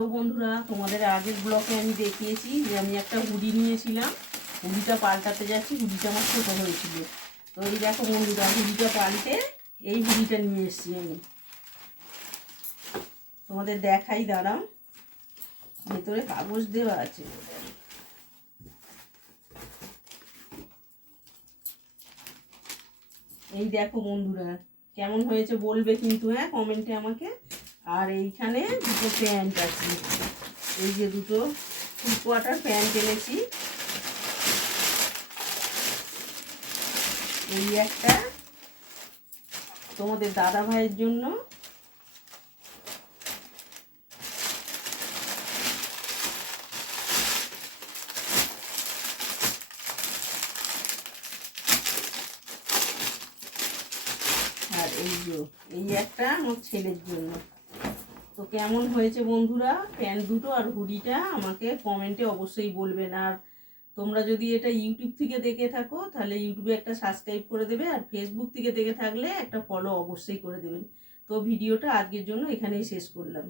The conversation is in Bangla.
তো বন্ধুরা, তোমাদের আগের ব্লকে আমি দেখিয়েছি যে আমি একটা হুডি নিয়েছিলাম। হুডিটা পাল্টাতে যাচ্ছি, হুডিটা আমার ছোটো হয়েছিল। তো এই দেখো বন্ধুরা, হুডিটা পাল্টে এই হুডিটা নিয়ে এসেছি আমি। তোমাদের দেখাই, দাঁড়াও। ভেতরে কাগজ দেওয়া আছে। এই দেখো বন্ধুরা, কেমন হয়েছে বলবে কিন্তু, হ্যাঁ, কমেন্টে আমাকে। আর এইখানে দুটো প্যান্ট আছে, এই যে দুটো ফুল কোয়ার্টার প্যান্ট এনেছি। এই একটা তোমাদের দাদা ভাইয়ের জন্য, আর এই একটা আমার ছেলের জন্য। তো কেমন হয়েছে বন্ধুরা প্যান্ট দুটো আর হুডিটা, আমাকে কমেন্টে অবশ্যই বলবেন। আর তোমরা যদি এটা ইউটিউব থেকে দেখে থাকো তাহলে ইউটিউবে একটা সাবস্ক্রাইব করে দেবে, আর ফেসবুক থেকে দেখে থাকলে একটা ফলো অবশ্যই করে দেবেন। তো ভিডিওটা আজকের জন্য এখানেই শেষ করলাম।